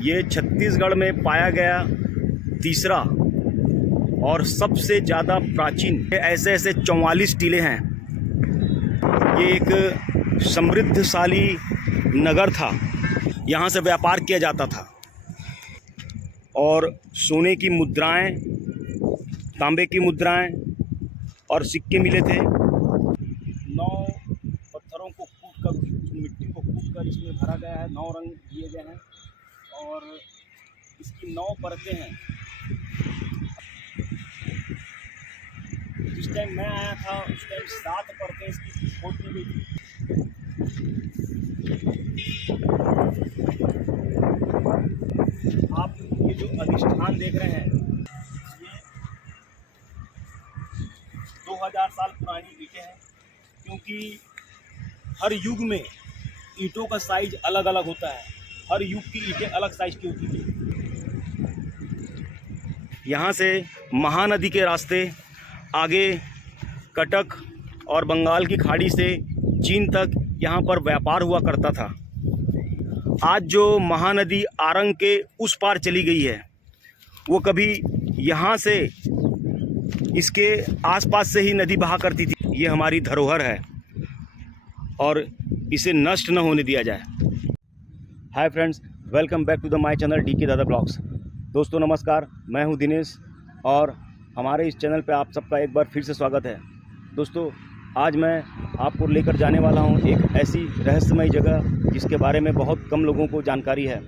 ये छत्तीसगढ़ में पाया गया तीसरा और सबसे ज़्यादा प्राचीन, ऐसे ऐसे 44 टीले हैं। ये एक समृद्धशाली नगर था, यहाँ से व्यापार किया जाता था और सोने की मुद्राएं, तांबे की मुद्राएं और सिक्के मिले थे। 9 पत्थरों को कूट कर, मिट्टी को कूट कर इसमें भरा गया है, 9 रंग दिए गए हैं और इसकी 9 परतें हैं। जिस टाइम मैं आया था उस टाइम 7 परतें इसकी खोद दी गई थी। आप ये जो अधिष्ठान देख रहे हैं, ये 2000 साल पुरानी ईंटें हैं, क्योंकि हर युग में ईंटों का साइज अलग अलग होता है। हर युग की ईंटें अलग साइज की होती थी। यहाँ से महानदी के रास्ते आगे कटक और बंगाल की खाड़ी से चीन तक यहाँ पर व्यापार हुआ करता था। आज जो महानदी आरंग के उस पार चली गई है, वो कभी यहाँ से, इसके आसपास से ही नदी बहा करती थी। ये हमारी धरोहर है और इसे नष्ट न होने दिया जाए। Hi friends, welcome back to the my channel DK Dada blogs. दोस्तों नमस्कार, मैं हूं दिनेश और हमारे इस चैनल पे आप सबका एक बार फिर से स्वागत है। दोस्तों, आज मैं आपको लेकर जाने वाला हूं एक ऐसी रहस्यमय जगह जिसके बारे में बहुत कम लोगों को जानकारी है।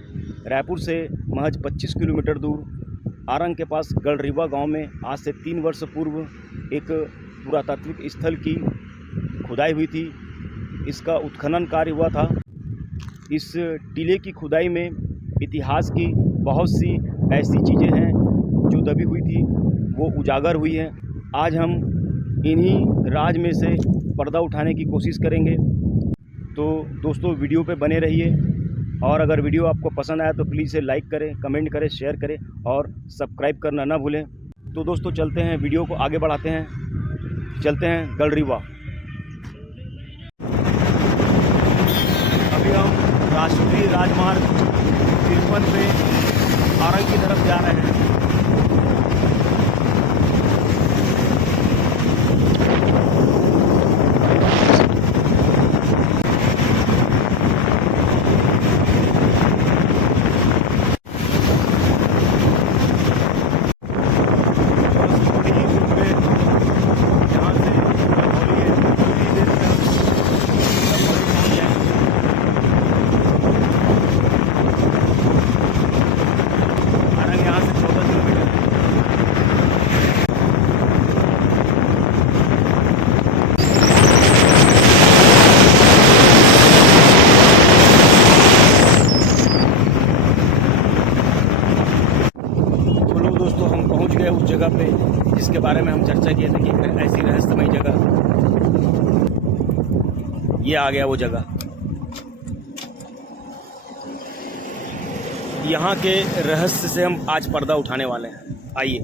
रायपुर से महज 25 किलोमीटर दूर आरंग के पास गढ़रिवा गांव में आज से 3 वर्ष पूर्व एक पुरातात्विक स्थल की खुदाई हुई थी। इसका उत्खनन कार्य हुआ था। इस टीले की खुदाई में इतिहास की बहुत सी ऐसी चीज़ें हैं जो दबी हुई थी, वो उजागर हुई हैं। आज हम इन्हीं राज में से पर्दा उठाने की कोशिश करेंगे। तो दोस्तों, वीडियो पे बने रहिए और अगर वीडियो आपको पसंद आया तो प्लीज़ इसे लाइक करें, कमेंट करें, शेयर करें और सब्सक्राइब करना ना भूलें। तो दोस्तों चलते हैं, वीडियो को आगे बढ़ाते हैं। चलते हैं गढ़रिवा। अभी हम राष्ट्रीय राजमार्ग 53 पे आरंग की तरफ जा रहे हैं। उस जगह पे जिसके बारे में हम चर्चा किए थे कि ऐसी रहस्यमय जगह, ये आ गया वो जगह। यहाँ के रहस्य से हम आज पर्दा उठाने वाले हैं। आइए,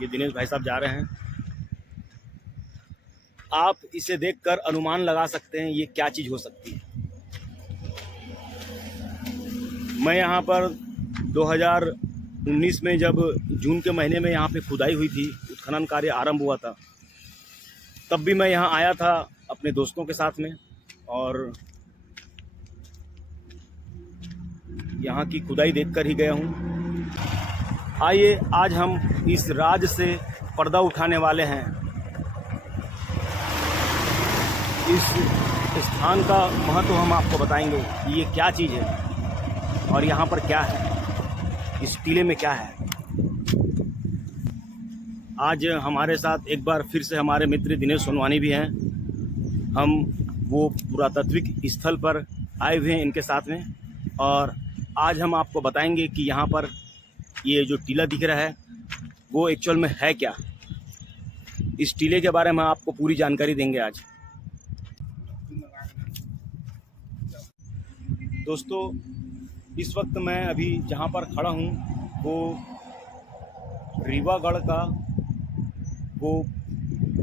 ये दिनेश भाई साहब जा रहे हैं। आप इसे देखकर अनुमान लगा सकते हैं ये क्या चीज़ हो सकती है। मैं यहाँ पर 2019 में जब जून के महीने में यहाँ पे खुदाई हुई थी, उत्खनन कार्य आरंभ हुआ था, तब भी मैं यहाँ आया था अपने दोस्तों के साथ में और यहाँ की खुदाई देखकर ही गया हूँ। आइए, आज हम इस राज से पर्दा उठाने वाले हैं। इस स्थान का महत्व हम आपको बताएंगे कि ये क्या चीज़ है और यहाँ पर क्या है, इस टीले में क्या है। आज हमारे साथ एक बार फिर से हमारे मित्र दिनेश सोनवानी भी हैं। हम वो पुरातात्विक स्थल पर आए हुए हैं इनके साथ में और आज हम आपको बताएंगे कि यहाँ पर ये जो टीला दिख रहा है वो एक्चुअल में है क्या। इस टीले के बारे में आपको पूरी जानकारी देंगे आज। दोस्तों, इस वक्त मैं अभी जहाँ पर खड़ा हूँ वो रीवागढ़ का वो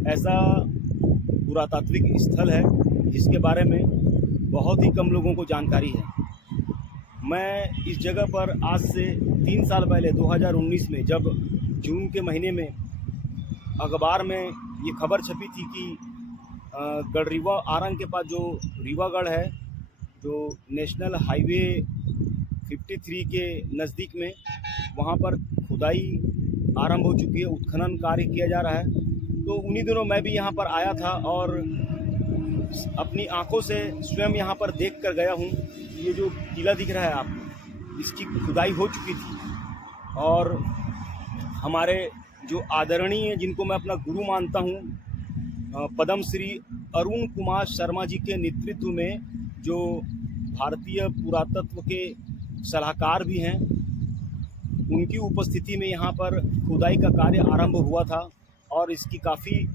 ऐसा पुरातात्विक स्थल है जिसके बारे में बहुत ही कम लोगों को जानकारी है। मैं इस जगह पर आज से 3 साल पहले 2019 में जब जून के महीने में अखबार में ये खबर छपी थी कि गढ़रीवा आरंग के पास जो रीवागढ़ है, जो नेशनल हाईवे 53 के नज़दीक में, वहाँ पर खुदाई आरंभ हो चुकी है, उत्खनन कार्य किया जा रहा है। तो उन्हीं दिनों मैं भी यहाँ पर आया था और अपनी आंखों से स्वयं यहाँ पर देख कर गया हूँ। ये जो टीला दिख रहा है आपको, इसकी खुदाई हो चुकी थी और हमारे जो आदरणीय, जिनको मैं अपना गुरु मानता हूँ, पद्म श्री अरुण कुमार शर्मा जी के नेतृत्व में, जो भारतीय पुरातत्व के सलाहकार भी हैं, उनकी उपस्थिति में यहाँ पर खुदाई का कार्य आरंभ हुआ था और इसकी काफ़ी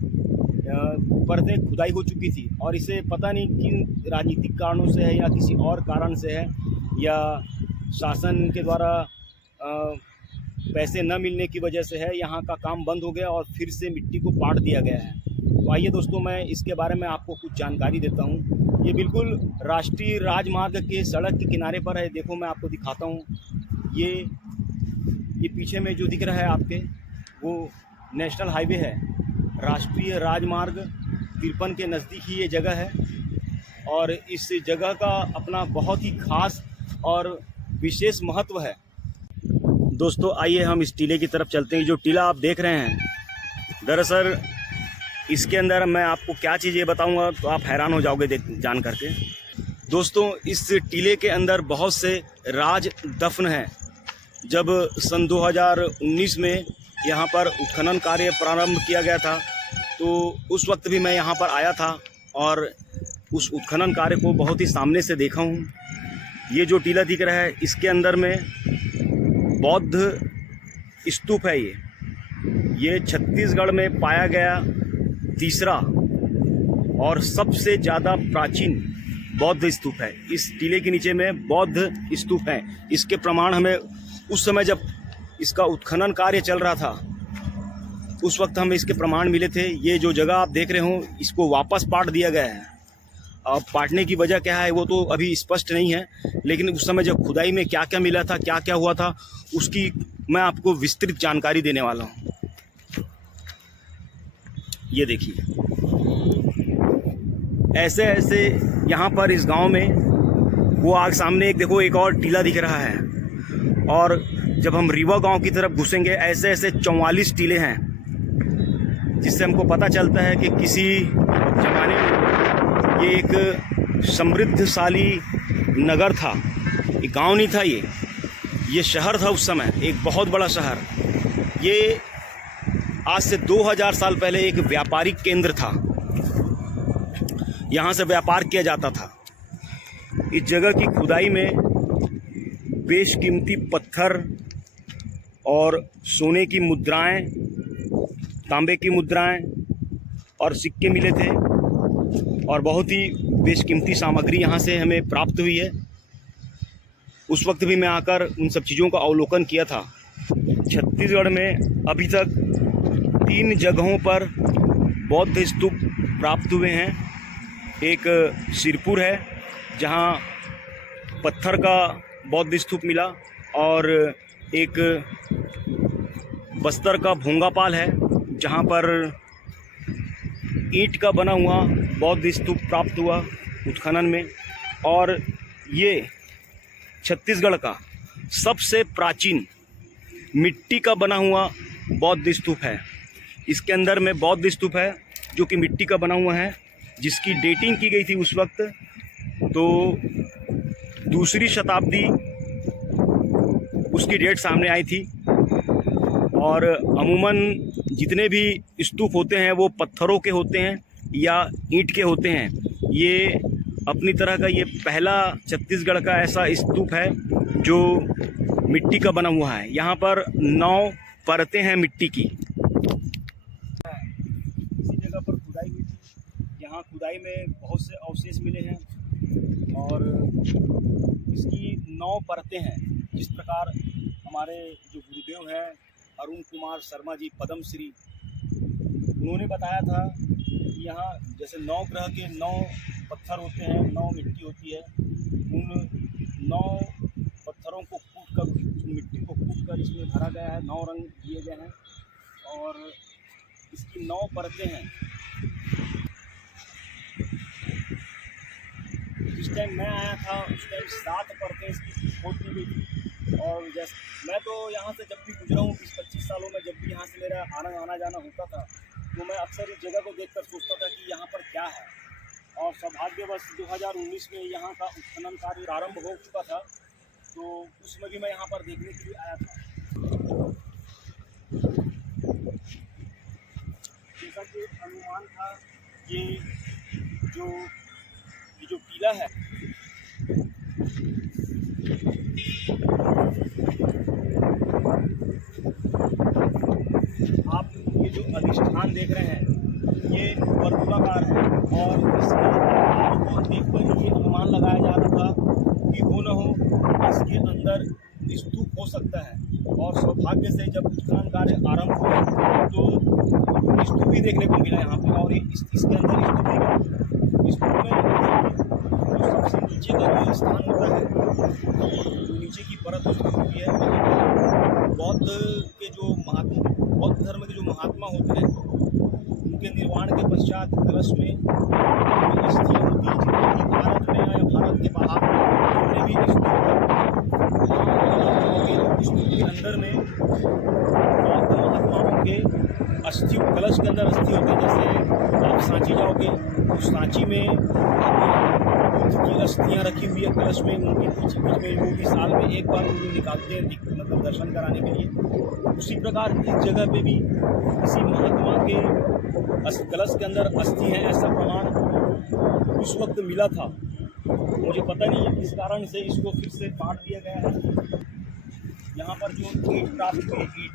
परतें खुदाई हो चुकी थी। और इसे पता नहीं किन राजनीतिक कारणों से है या किसी और कारण से है, या शासन के द्वारा पैसे न मिलने की वजह से है, यहाँ का काम बंद हो गया और फिर से मिट्टी को पाट दिया गया है। तो आइए दोस्तों, मैं इसके बारे में आपको कुछ जानकारी देता हूँ। ये बिल्कुल राष्ट्रीय राजमार्ग के सड़क के किनारे पर है। देखो, मैं आपको दिखाता हूँ। ये पीछे में जो दिख रहा है आपके, वो नेशनल हाईवे है। राष्ट्रीय राजमार्ग 53 के नज़दीक ही ये जगह है और इस जगह का अपना बहुत ही खास और विशेष महत्व है। दोस्तों, आइए हम इस टीले की तरफ चलते हैं। जो टीला आप देख रहे हैं, दरअसल इसके अंदर मैं आपको क्या चीज़ ये बताऊंगा तो आप हैरान हो जाओगे जान करके। दोस्तों, इस टीले के अंदर बहुत से राज दफन हैं। जब सन 2019 में यहाँ पर उत्खनन कार्य प्रारंभ किया गया था, तो उस वक्त भी मैं यहाँ पर आया था और उस उत्खनन कार्य को बहुत ही सामने से देखा हूँ। ये जो टीला दिख रहा है, इसके अंदर में बौद्ध स्तूप है। ये छत्तीसगढ़ में पाया गया तीसरा और सबसे ज़्यादा प्राचीन बौद्ध स्तूप है। इस टीले के नीचे में बौद्ध स्तूप है। इसके प्रमाण हमें उस समय जब इसका उत्खनन कार्य चल रहा था, उस वक्त हमें इसके प्रमाण मिले थे। ये जो जगह आप देख रहे हो, इसको वापस पाट दिया गया है। अब पाटने की वजह क्या है वो तो अभी स्पष्ट नहीं है, लेकिन उस समय जब खुदाई में क्या क्या मिला था, क्या क्या हुआ था, उसकी मैं आपको विस्तृत जानकारी देने वाला हूँ। ये देखिए, ऐसे ऐसे यहाँ पर इस गांव में, वो आग सामने एक देखो, एक और टीला दिख रहा है। और जब हम रीवा गांव की तरफ घुसेंगे, ऐसे ऐसे 44 टीले हैं, जिससे हमको पता चलता है कि किसी ज़माने में ये एक समृद्धशाली नगर था। ये गांव नहीं था, ये शहर था उस समय, एक बहुत बड़ा शहर। ये आज से 2000 साल पहले एक व्यापारिक केंद्र था। यहाँ से व्यापार किया जाता था। इस जगह की खुदाई में बेशकीमती पत्थर और सोने की मुद्राएं, तांबे की मुद्राएं और सिक्के मिले थे और बहुत ही बेशकीमती सामग्री यहाँ से हमें प्राप्त हुई है। उस वक्त भी मैं आकर उन सब चीज़ों का अवलोकन किया था। छत्तीसगढ़ में अभी तक 3 जगहों पर बौद्ध स्तूप प्राप्त हुए हैं। एक सिरपुर है, जहाँ पत्थर का बौद्ध स्तूप मिला, और एक बस्तर का भोंगापाल है, जहाँ पर ईंट का बना हुआ बौद्ध स्तूप प्राप्त हुआ उत्खनन में। और ये छत्तीसगढ़ का सबसे प्राचीन मिट्टी का बना हुआ बौद्ध स्तूप है। इसके अंदर में बौद्ध स्तूप है जो कि मिट्टी का बना हुआ है, जिसकी डेटिंग की गई थी उस वक्त तो 2री शताब्दी उसकी डेट सामने आई थी। और अमूमन जितने भी स्तूप होते हैं वो पत्थरों के होते हैं या ईंट के होते हैं। ये अपनी तरह का ये पहला छत्तीसगढ़ का ऐसा स्तूप है जो मिट्टी का बना हुआ है। यहाँ पर 9 परतें हैं मिट्टी की। इसी जगह पर खुदाई हुई थी। यहाँ खुदाई में बहुत से अवशेष मिले हैं और इसकी 9 परतें हैं। जिस प्रकार हमारे जो गुरुदेव हैं अरुण कुमार शर्मा जी पद्म श्री, उन्होंने बताया था कि यहाँ जैसे 9 ग्रह के 9 पत्थर होते हैं, 9 मिट्टी होती है। उन 9 पत्थरों को कूट कर, मिट्टी को कूट कर इसमें भरा गया है, 9 रंग दिए गए हैं और इसकी 9 परतें हैं। जिस टाइम मैं आया था उस टाइम 7 परतें इसकी खोद दी गई थी। और जैसे मैं तो यहाँ से जब भी गुजरा हूँ 20-25 सालों में, जब भी यहाँ से मेरा आना जाना होता था तो मैं अक्सर इस जगह को देखकर सोचता था कि यहाँ पर क्या है। और सौभाग्यवश 2019 में यहाँ का उत्खनन कार्य प्रारंभ हो चुका था, तो उसमें भी मैं यहाँ पर देखने के लिए आया था। जैसा कि अनुमान था, ये जो टीला है आप ये जो अधिष्ठान देख रहे हैं ये वर्तुलाकार है और इसके आकार को देखकर ये अनुमान लगाया जा रहा था कि हो न हो इसके अंदर स्तूप हो सकता है। और सौभाग्य से जब उत्खनन कार्य आरंभ हुआ तो स्तूप भी देखने को मिला यहाँ पे। और इसके अंदर स्तूप में जो सबसे नीचे का जो स्थान होता है, जो नीचे की परत होती है, बौद्ध धर्म के जो महात्मा होते हैं उनके निर्वाण के पश्चात कलश में अस्थियाँ होती हैं, जितने भी भारत में या भारत के बाहर जितने भी स्तूप के अंदर में बौद्ध महात्माओं के अस्थि कलश के अंदर अस्थि होते हैं। जैसे आप सांची जाओगे तो सांची में बुद्ध की अस्थियाँ रखी हुई है कलश में, उनके पीछे बीच में वो भी साल में एक बार उनको निकालते हैं, मतलब दर्शन कराने के लिए। उसी प्रकार इस जगह पे भी किसी महात्मा के कलश के अंदर अस्थि है, ऐसा प्रमाण उस वक्त मिला था। मुझे पता नहीं है किस कारण से इसको फिर से काट दिया गया है। यहाँ पर जो ईंट प्राप्त हुई ईंट,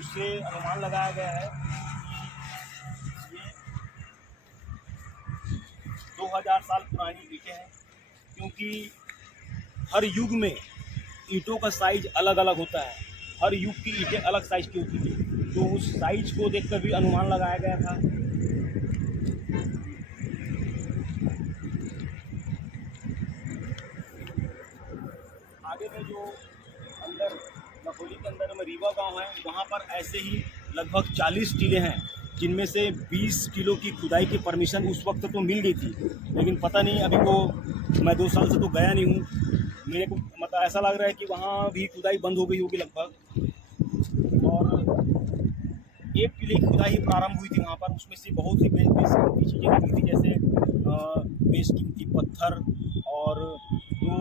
उससे अनुमान लगाया गया है कि ये 2000 साल पुरानी ईंटें हैं, क्योंकि हर युग में ईंटों का साइज अलग अलग होता है। हर युग की ईंटें अलग साइज की होती थी, तो उस साइज को देखकर भी अनुमान लगाया गया था। आगे में जो अंदर नकोली के अंदर में रीवा गांव है, वहाँ पर ऐसे ही लगभग 40 टीले हैं, जिनमें से 20 किलो की खुदाई की परमिशन उस वक्त तो मिल गई थी, लेकिन पता नहीं अभी को मैं 2 साल से तो गया नहीं हूँ, मेरे को मतलब ऐसा लग रहा है कि वहाँ भी खुदाई बंद हो गई होगी लगभग। और 1 किले की खुदाई ही प्रारंभ हुई थी वहाँ पर, उसमें से बहुत सी बेशकीमती चीज़ें निकली थी, जैसे बेशकीमती पत्थर और 2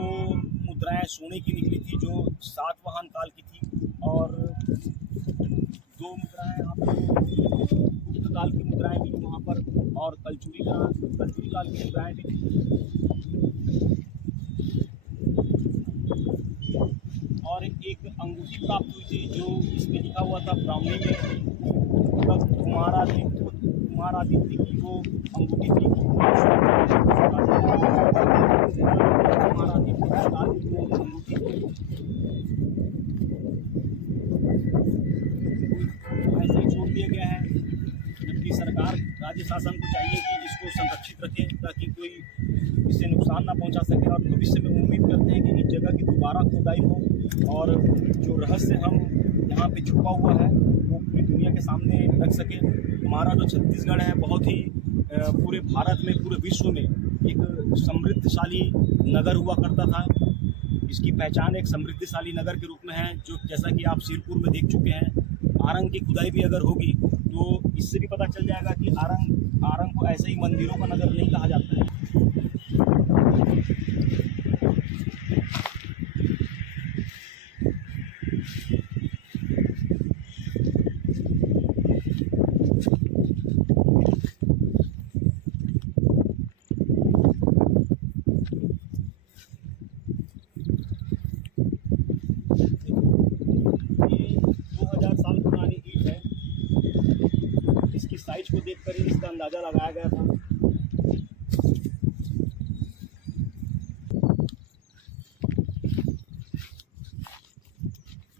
मुद्राएं सोने की निकली थी जो सातवाहन काल की थी, और 2 मुद्राएं यहाँ पर गुप्त काल की मुद्राएं भी वहाँ पर, और कलचुरी काल की मुद्राएं भी थी। और एक अंगूठी प्राप्त हुई थी जो इसमें लिखा हुआ था ब्राह्मणी में, मतलब कुमारादित्य की वो अंगूठी थी। कुमारादित्य काल की वो अंगूठी थी। ऐसे ही छोड़ दिया गया है, जबकि सरकार राज्य शासन को चाहिए कि इसको संरक्षित रखे ताकि कोई इससे नुकसान ना पहुंचा सके। और भविष्य में उम्मीद करते हैं कि इस जगह की दोबारा खुदाई हो और जो रहस्य हम यहाँ पे छुपा हुआ है वो पूरी दुनिया के सामने रख सके। हमारा जो छत्तीसगढ़ है बहुत ही पूरे भारत में, पूरे विश्व में एक समृद्धशाली नगर हुआ करता था। इसकी पहचान एक समृद्धशाली नगर के रूप में है, जो जैसा कि आप सिरपुर में देख चुके हैं। आरंग की खुदाई भी अगर होगी तो इससे भी पता चल जाएगा कि आरंग को ऐसे ही मंदिरों का नगर नहीं कहा जाता है। साइज को देखकर ही इसका अंदाजा लगाया गया था।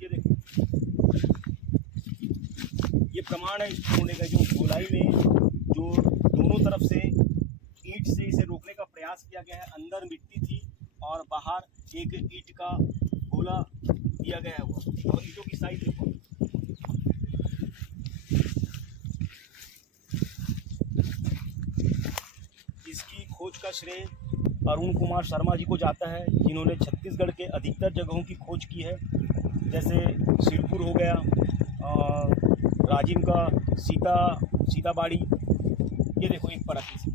ये देखो, ये प्रमाण है इसको होने का, जो गोलाई में जो दोनों तरफ से ईंट से इसे प्रयास किया गया है। अंदर मिट्टी थी और बाहर एक ईंट का गोला दिया गया है वो, और ईंटों की साइज देखो। इसकी खोज का श्रेय अरुण कुमार शर्मा जी को जाता है, जिन्होंने छत्तीसगढ़ के अधिकतर जगहों की खोज की है, जैसे सिरपुर हो गया, राजिम का सीताबाड़ी। ये देखो एक परत इसकी।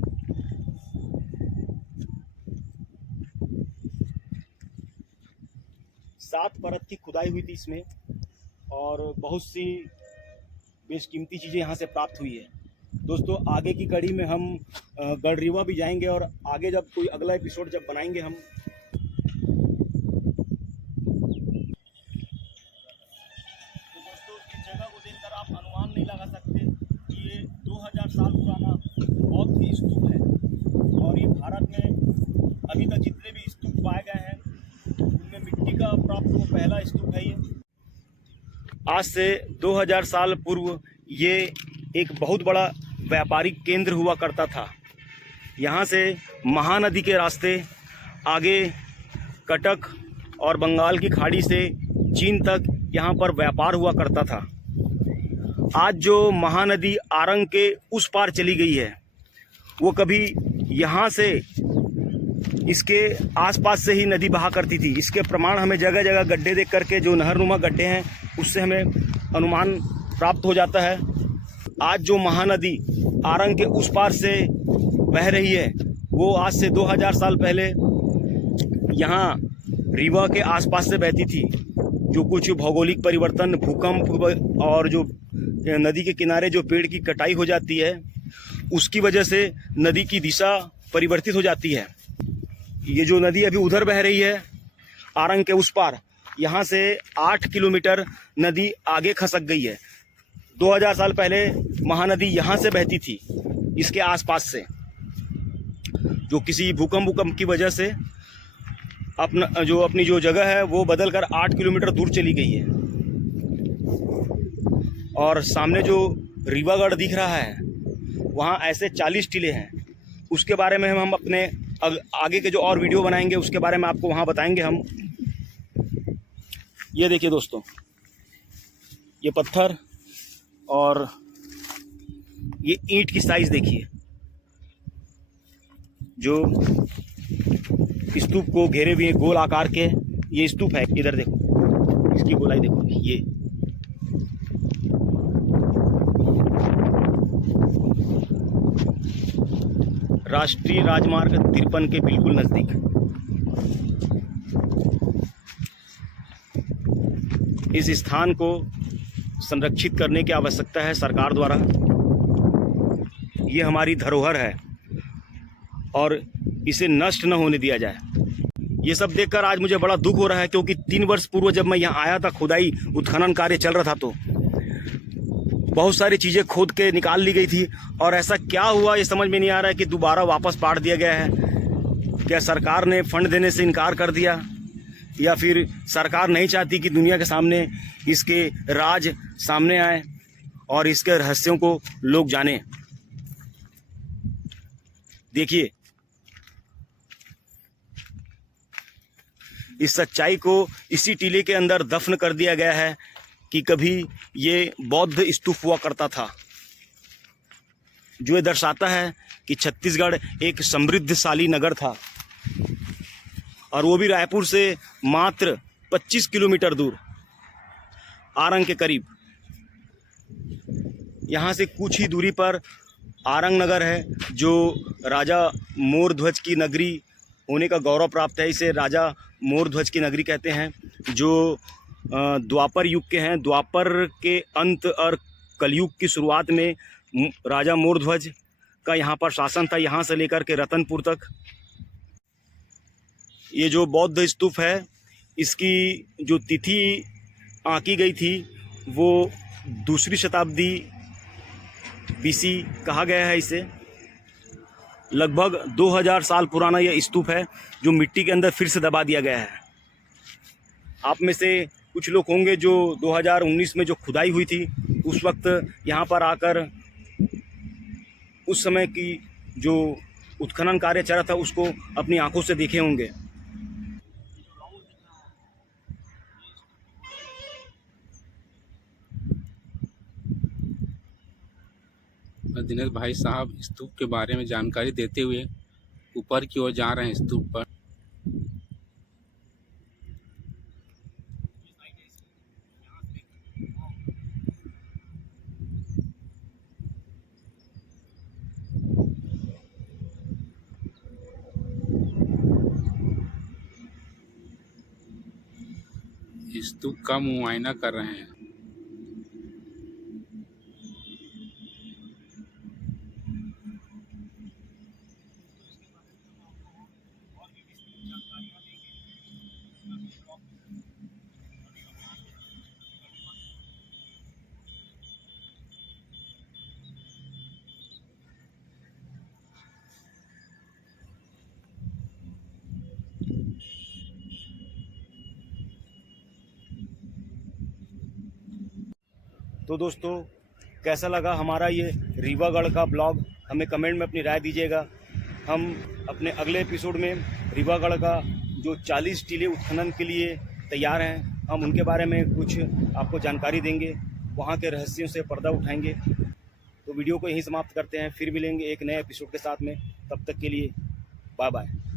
सात परत की खुदाई हुई थी इसमें, और बहुत सी बेशकीमती चीज़ें यहाँ से प्राप्त हुई है। दोस्तों, आगे की कड़ी में हम गढ़रिवा भी जाएंगे, और आगे जब कोई अगला एपिसोड जब बनाएंगे हम, तो दोस्तों इस जगह को देखकर आप अनुमान नहीं लगा सकते कि ये 2000 साल पुराना बौद्ध स्तूप है। और ये भारत में अभी तक जितने भी स्तूप पाए गए हैं उनमें मिट्टी का प्राप्त वो पहला स्तूप है ये। आज से 2000 साल पूर्व ये एक बहुत बड़ा व्यापारिक केंद्र हुआ करता था। यहाँ से महानदी के रास्ते आगे कटक और बंगाल की खाड़ी से चीन तक यहाँ पर व्यापार हुआ करता था। आज जो महानदी आरंग के उस पार चली गई है, वो कभी यहाँ से इसके आसपास से ही नदी बहा करती थी। इसके प्रमाण हमें जगह जगह गड्ढे देख करके, जो नहरनुमा गड्ढे हैं, उससे हमें अनुमान प्राप्त हो जाता है। आज जो महानदी आरंग के उस पार से बह रही है, वो आज से 2000 साल पहले यहाँ रीवा के आसपास से बहती थी। जो कुछ भौगोलिक परिवर्तन, भूकंप और जो नदी के किनारे जो पेड़ की कटाई हो जाती है, उसकी वजह से नदी की दिशा परिवर्तित हो जाती है। ये जो नदी अभी उधर बह रही है आरंग के उस पार, यहाँ से 8 किलोमीटर नदी आगे खसक गई है। 2000 साल पहले महानदी यहाँ से बहती थी, इसके आसपास से, जो किसी भूकंप की वजह से अपनी जो जगह है वो बदल कर 8 किलोमीटर दूर चली गई है। और सामने जो रीवागढ़ दिख रहा है, वहाँ ऐसे 40 टीले हैं। उसके बारे में हम अपने आगे के जो और वीडियो बनाएंगे उसके बारे में आपको वहाँ बताएंगे हम। ये देखिए दोस्तों, ये पत्थर और ये ईंट की साइज देखिए। जो स्तूप को घेरे हुए गोल आकार के ये स्तूप है, इधर देखो इसकी गोलाई देखो। ये राष्ट्रीय राजमार्ग 53 के बिल्कुल नजदीक। इस स्थान को संरक्षित करने की आवश्यकता है सरकार द्वारा। ये हमारी धरोहर है और इसे नष्ट न होने दिया जाए। ये सब देखकर आज मुझे बड़ा दुख हो रहा है, क्योंकि 3 वर्ष पूर्व जब मैं यहाँ आया था, खुदाई उत्खनन कार्य चल रहा था, तो बहुत सारी चीज़ें खोद के निकाल ली गई थी। और ऐसा क्या हुआ ये समझ में नहीं आ रहा है कि दोबारा वापस पाड़ दिया गया है। क्या सरकार ने फंड देने से इनकार कर दिया, या फिर सरकार नहीं चाहती कि दुनिया के सामने इसके राज सामने आए और इसके रहस्यों को लोग जाने। देखिए, इस सच्चाई को इसी टीले के अंदर दफन कर दिया गया है कि कभी ये बौद्ध स्तूप हुआ करता था, जो ये दर्शाता है कि छत्तीसगढ़ एक समृद्धशाली नगर था, और वो भी रायपुर से मात्र 25 किलोमीटर दूर, आरंग के करीब। यहाँ से कुछ ही दूरी पर आरंग नगर है, जो राजा मोरध्वज की नगरी होने का गौरव प्राप्त है। इसे राजा मोरध्वज की नगरी कहते हैं, जो द्वापर युग के हैं। द्वापर के अंत और कलयुग की शुरुआत में राजा मोरध्वज का यहाँ पर शासन था, यहाँ से लेकर के रतनपुर तक। ये जो बौद्ध स्तूप है, इसकी जो तिथि आंकी गई थी वो 2री शताब्दी BC कहा गया है इसे। लगभग 2000 साल पुराना यह स्तूप है, जो मिट्टी के अंदर फिर से दबा दिया गया है। आप में से कुछ लोग होंगे जो 2019 में जो खुदाई हुई थी, उस वक्त यहाँ पर आकर उस समय की जो उत्खनन कार्य चल रहा था उसको अपनी आंखों से देखे होंगे। दिनेश भाई साहब स्तूप के बारे में जानकारी देते हुए ऊपर की ओर जा रहे हैं स्तूप पर। स्तूप का मुआयना कर रहे हैं। तो दोस्तों, कैसा लगा हमारा ये रीवागढ़ का ब्लॉग, हमें कमेंट में अपनी राय दीजिएगा। हम अपने अगले एपिसोड में रीवागढ़ का जो 40 टीले उत्खनन के लिए तैयार हैं, हम उनके बारे में कुछ आपको जानकारी देंगे, वहाँ के रहस्यों से पर्दा उठाएंगे। तो वीडियो को यहीं समाप्त करते हैं, फिर मिलेंगे एक नए एपिसोड के साथ में। तब तक के लिए बाय बाय।